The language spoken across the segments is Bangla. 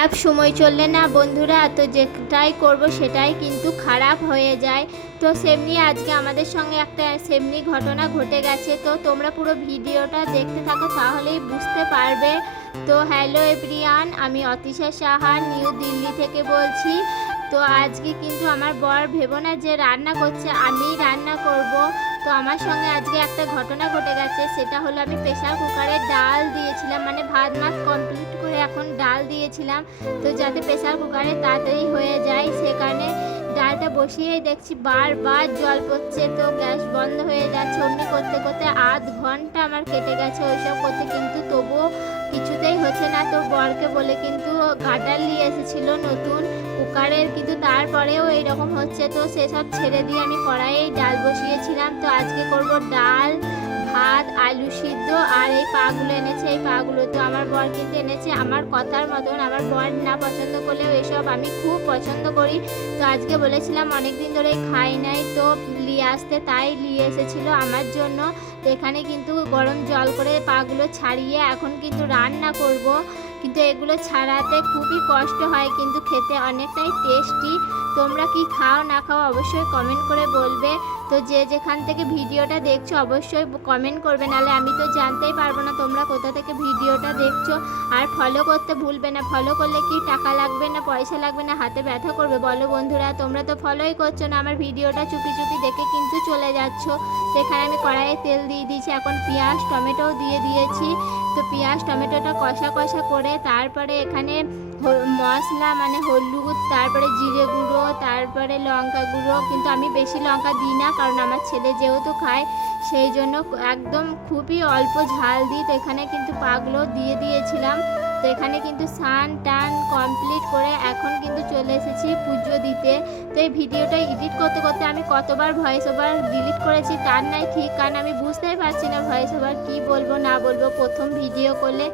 খারাপ সময় চললে না বন্ধুরা, তো যেটাই করব সেটাই কিন্তু খারাপ হয়ে যায়। তো সেমনি আজকে আমাদের সঙ্গে একটা সেমনি ঘটনা ঘটে গেছে। তো তোমরা পুরো ভিডিওটা দেখতে থাকো, তাহলেই বুঝতে পারবে। তো হ্যালো এভরিওয়ান, আমি অতিশা সাহা নিউ দিল্লি থেকে বলছি। তো আজকে কিন্তু আমার বর ভেবো না যে রান্না করছে, আমিই রান্না করব। তো আমার সঙ্গে আজকে একটা ঘটনা ঘটে গেছে, সেটা হলো আমি প্রেসার কুকারে ডাল দিয়েছিলাম, মানে ভাত মাছ কমপ্লিট করে এখন ডাল দিয়েছিলাম। তো যাতে প্রেসার কুকারে তাড়াতাড়ি হয়ে যায় সে কারণে ডালটা বসিয়েই দেখছি বারবার জল পড়ছে। তো গ্যাস বন্ধ হয়ে যাচ্ছে, অমনি করতে করতে আধ ঘন্টা আমার কেটে গেছে ওইসব করতে, কিন্তু তবুও কিছুতেই হচ্ছে না। তো বরকে বলে কিন্তু গাডার নিয়ে এসেছিলো নতুন কুকারের, কিন্তু তারপরেও এইরকম হচ্ছে। তো সেসব ছেড়ে দিয়ে আমি কড়াইয়ে ডাল বসিয়েছিলাম। তো আজকে করব ডাল, ভাত, আলু সিদ্ধ আর এই পাগুলো এনেছে। এই পাগুলো তো আমার বর কিন্তু এনেছে আমার কথার মতন। আমার বর না পছন্দ করলেও এসব আমি খুব পছন্দ করি। তো আজকে বলেছিলাম অনেকদিন ধরে খাই নাই, তো নিয়ে আসতে, তাই নিয়ে এসেছিলো আমার জন্য। তো এখানে কিন্তু গরম জল করে পাগুলো ছাড়িয়ে এখন কিন্তু রান্না করব। কিন্তু এগুলো ছাড়াতে খুবই কষ্ট হয়, কিন্তু খেতে অনেকটাই টেস্টি। তোমরা কি খাও না খাও অবশ্যই কমেন্ট করে বলবে। তো যে যেখান থেকে ভিডিওটা দেখছো অবশ্যই কমেন্ট করবে, নাহলে আমি তো জানতেই পারবো না তোমরা কোথা থেকে ভিডিওটা দেখছো। আর ফলো করতে ভুলবে না। ফলো করলে কি টাকা লাগবে না পয়সা লাগবে না হাতে ব্যথা করবে বলো বন্ধুরা? তোমরা তো ফলোই করছো না, আমার ভিডিওটা চুপি চুপি দেখে কিন্তু চলে যাচ্ছ। তো এখানে আমি কড়াইয়ে তেল দিয়ে দিয়েছি, এখন পেঁয়াজ টমেটোও দিয়ে দিয়েছি। তো পেঁয়াজ টমেটোটা কষা কষা করে তারপরে এখানে মশলা মানে হলুদ, তারপরে জিরে গুঁড়ো, তারপরে লঙ্কা গুঁড়ো, কিন্তু আমি বেশি লঙ্কা দিই না কারণ আমার ছেলে যেহেতু খায় সেই জন্য একদম খুবই অল্প ঝাল দিই। তো এখানে কিন্তু পাগুলো দিয়ে দিয়েছিলাম। তো এখানে কিন্তু স্নান টান কমপ্লিট করে এখন কিন্তু চলে এসেছি পুজো দিতে। তো এই ভিডিওটা এডিট করতে করতে আমি কতবার ভয়েস ওভার ডিলিট করেছি তার নাই ঠিক, কারণ আমি বুঝতেই পারছি না ভয়েস ওভার কী বলবো না বলবো। প্রথম ভিডিও করলে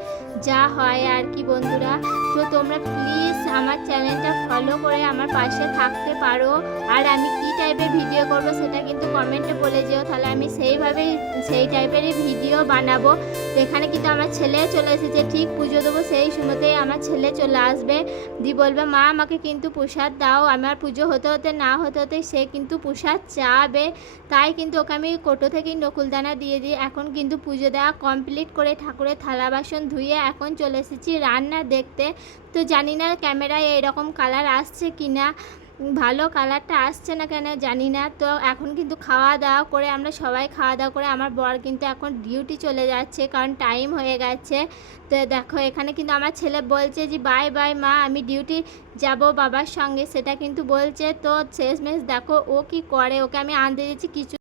যা হয় আর কি বন্ধুরা। তো তোমরা প্লিজ আমার চ্যানেলটা ফলো করে আমার পাশে থাকতে পারো। আর আমি কী টাইপের ভিডিও করব সেটা কিন্তু কমেন্টে বলে যেও, তাহলে আমি সেই টাইপেরই ভিডিও বানাবো। তো এখানে কিন্তু আমার ছেলে চলে এসেছে, ঠিক পুজো দেবো সেই সময়তেই আমার ছেলে চলে আসবে, দি বলবে মা আমাকে কিন্তু প্রসাদ দাও। আমার পুজো হতে হতে না হতে হতে সে কিন্তু প্রসাদ চাবে, তাই কিন্তু ওকে আমি কোটো থেকেই নকুলদানা দিয়ে দিই। এখন কিন্তু পুজো দেওয়া কমপ্লিট করে ঠাকুরের থালা বাসন ধুয়ে এখন চলে এসেছি রান্না দেখতে। তো জানি না ক্যামেরায় এরকম কালার আসছে কি না, ভালো কালারটা আসছে না কেন জানি না। তো এখন কিন্তু খাওয়া দাওয়া করে আমরা সবাই খাওয়া দাওয়া করে আমার বর কিন্তু এখন ডিউটি চলে যাচ্ছে কারণ টাইম হয়ে গেছে। তো দেখো এখানে কিন্তু আমার ছেলে বলছে যে বাই বাই মা, আমি ডিউটি যাব বাবার সঙ্গে, সেটা কিন্তু বলছে। তো শেষমেশ দেখো ও কি করে, ওকে আমি আনতে দিয়েছি কিছু